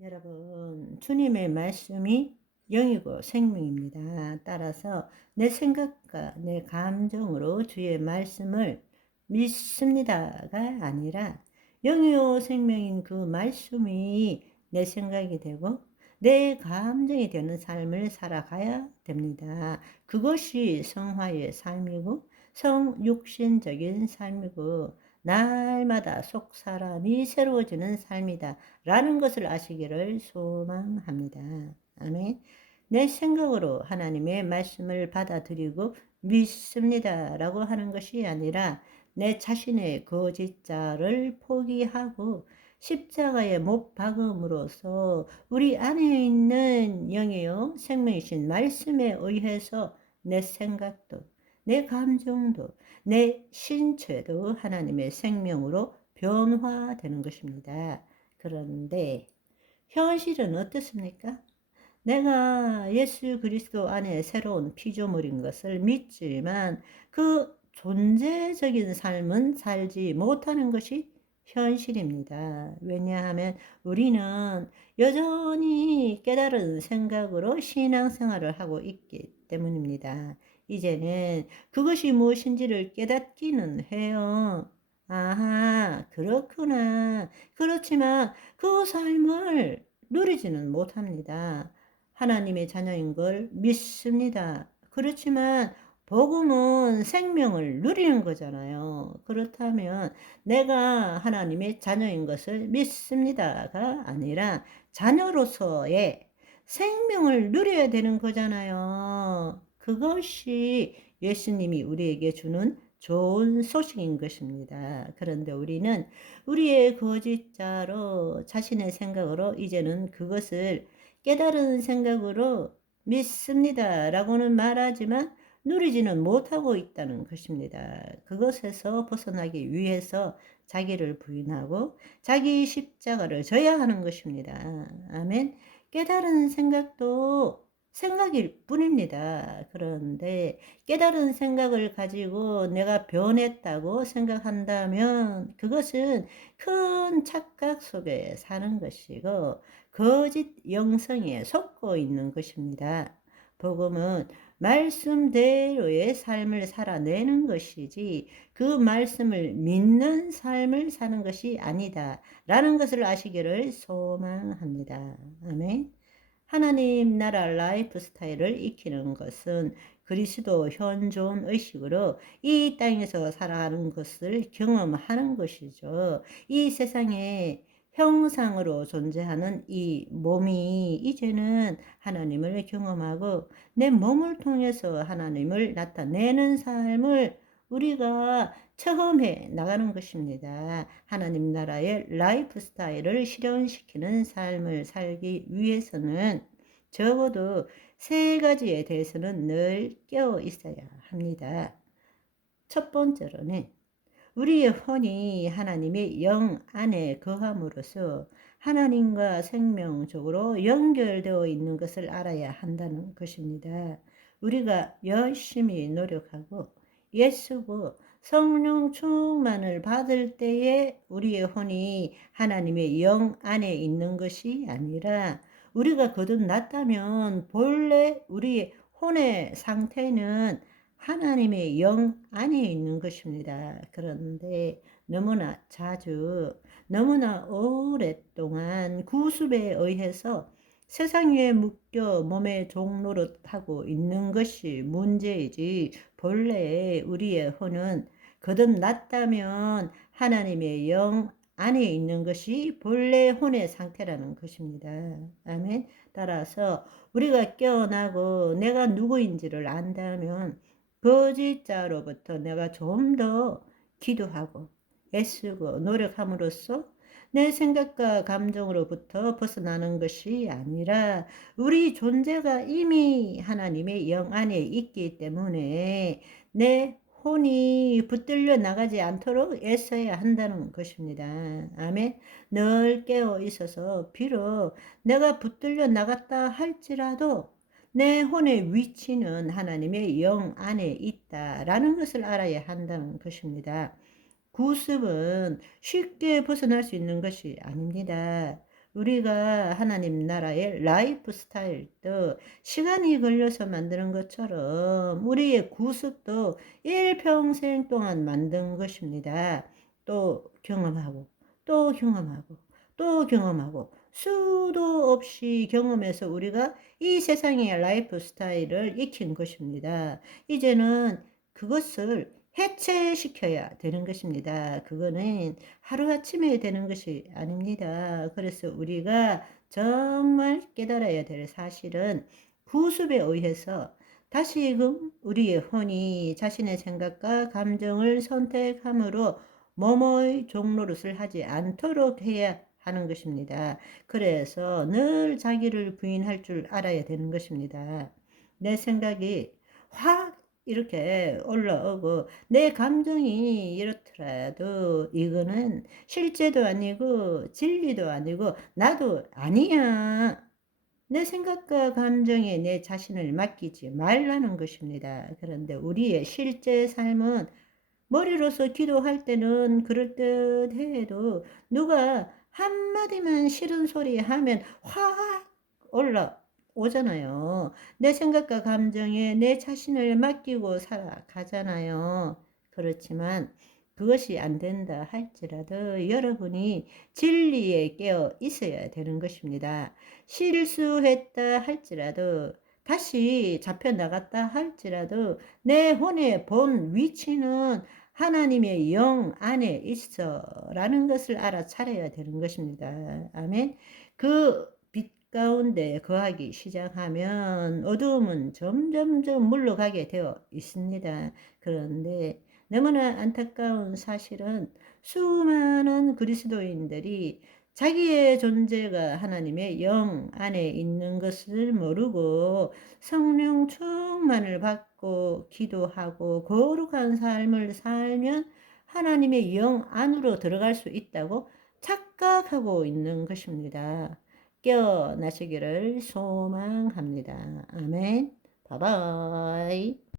여러분, 주님의 말씀이 영이고 생명입니다. 따라서 내 생각과 내 감정으로 주의 말씀을 믿습니다가 아니라 영이요 생명인 그 말씀이 내 생각이 되고 내 감정이 되는 삶을 살아가야 됩니다. 그것이 성화의 삶이고 성육신적인 삶이고 날마다 속 사람이 새로워지는 삶이다 라는 것을 아시기를 소망합니다. 아멘. 내 생각으로 하나님의 말씀을 받아들이고 믿습니다 라고 하는 것이 아니라 내 자신의 거짓자를 포기하고 십자가에 못 박음으로써 우리 안에 있는 영이요 생명이신 말씀에 의해서 내 생각도 내 감정도 내 신체도 하나님의 생명으로 변화되는 것입니다. 그런데 현실은 어떻습니까? 내가 예수 그리스도 안에 새로운 피조물인 것을 믿지만 그 존재적인 삶은 살지 못하는 것이 현실입니다. 왜냐하면 우리는 여전히 깨달은 생각으로 신앙생활을 하고 있기 때문입니다. 이제는 그것이 무엇인지를 깨닫기는 해요. 아하, 그렇구나. 그렇지만 그 삶을 누리지는 못합니다. 하나님의 자녀인 걸 믿습니다. 그렇지만 복음은 생명을 누리는 거잖아요. 그렇다면 내가 하나님의 자녀인 것을 믿습니다가 아니라 자녀로서의 생명을 누려야 되는 거잖아요. 그것이 예수님이 우리에게 주는 좋은 소식인 것입니다. 그런데 우리는 우리의 거짓자로 자신의 생각으로 이제는 그것을 깨달은 생각으로 믿습니다 라고는 말하지만 누리지는 못하고 있다는 것입니다. 그것에서 벗어나기 위해서 자기를 부인하고 자기 십자가를 져야 하는 것입니다. 아멘. 깨달은 생각도 생각일 뿐입니다. 그런데 깨달은 생각을 가지고 내가 변했다고 생각한다면 그것은 큰 착각 속에 사는 것이고 거짓 영성에 속고 있는 것입니다. 복음은 말씀대로의 삶을 살아내는 것이지 그 말씀을 믿는 삶을 사는 것이 아니다 라는 것을 아시기를 소망합니다. 아멘. 하나님 나라 라이프 스타일을 익히는 것은 그리스도 현존 의식으로 이 땅에서 살아가는 것을 경험하는 것이죠. 이 세상에 형상으로 존재하는 이 몸이 이제는 하나님을 경험하고 내 몸을 통해서 하나님을 나타내는 삶을 우리가 체험해 나가는 것입니다. 하나님 나라의 라이프 스타일을 실현시키는 삶을 살기 위해서는 적어도 세 가지에 대해서는 늘 깨어 있어야 합니다. 첫 번째로는 우리의 혼이 하나님의 영 안에 거함으로써 하나님과 생명적으로 연결되어 있는 것을 알아야 한다는 것입니다. 우리가 열심히 노력하고 예수고 성령 충만을 받을 때에 우리의 혼이 하나님의 영 안에 있는 것이 아니라 우리가 거듭났다면 본래 우리의 혼의 상태는 하나님의 영 안에 있는 것입니다. 그런데 너무나 자주, 너무나 오랫동안 구습에 의해서 세상에 묶여 몸의 종노릇하고 있는 것이 문제이지 본래 우리의 혼은 거듭났다면 하나님의 영 안에 있는 것이 본래 혼의 상태라는 것입니다. 아멘. 따라서 우리가 깨어나고 내가 누구인지를 안다면 거짓자로부터 내가 좀 더 기도하고 애쓰고 노력함으로써 내 생각과 감정으로부터 벗어나는 것이 아니라 우리 존재가 이미 하나님의 영 안에 있기 때문에 내 혼이 붙들려 나가지 않도록 애써야 한다는 것입니다. 아멘. 늘 깨어 있어서 비록 내가 붙들려 나갔다 할지라도 내 혼의 위치는 하나님의 영 안에 있다라는 것을 알아야 한다는 것입니다. 구습은 쉽게 벗어날 수 있는 것이 아닙니다. 우리가 하나님 나라의 라이프 스타일도 시간이 걸려서 만드는 것처럼 우리의 구습도 일평생 동안 만든 것입니다. 또 경험하고 또 경험하고 또 경험하고 수도 없이 경험해서 우리가 이 세상의 라이프 스타일을 익힌 것입니다. 이제는 그것을 해체시켜야 되는 것입니다. 그거는 하루아침에 되는 것이 아닙니다. 그래서 우리가 정말 깨달아야 될 사실은 구습에 의해서 다시금 우리의 혼이 자신의 생각과 감정을 선택함으로 뭐뭐의 종노릇을 하지 않도록 해야 하는 것입니다. 그래서 늘 자기를 부인할 줄 알아야 되는 것입니다. 내 생각이 확 이렇게 올라오고 내 감정이 이렇더라도 이거는 실제도 아니고 진리도 아니고 나도 아니야. 내 생각과 감정에 내 자신을 맡기지 말라는 것입니다. 그런데 우리의 실제 삶은 머리로서 기도할 때는 그럴듯해도 누가 한마디만 싫은 소리 하면 확 올라오잖아요. 내 생각과 감정에 내 자신을 맡기고 살아가잖아요. 그렇지만 그것이 안 된다 할지라도 여러분이 진리에 깨어 있어야 되는 것입니다. 실수했다 할지라도 다시 잡혀 나갔다 할지라도 내 혼의 본 위치는 하나님의 영 안에 있어 라는 것을 알아차려야 되는 것입니다. 아멘. 그 빛 가운데 거하기 시작하면 어두움은 점점점 물러가게 되어 있습니다. 그런데 너무나 안타까운 사실은 수많은 그리스도인들이 자기의 존재가 하나님의 영 안에 있는 것을 모르고 성령 충만을 받고 기도하고 거룩한 삶을 살면 하나님의 영 안으로 들어갈 수 있다고 착각하고 있는 것입니다. 깨어나시기를 소망합니다. 아멘. 바이바이.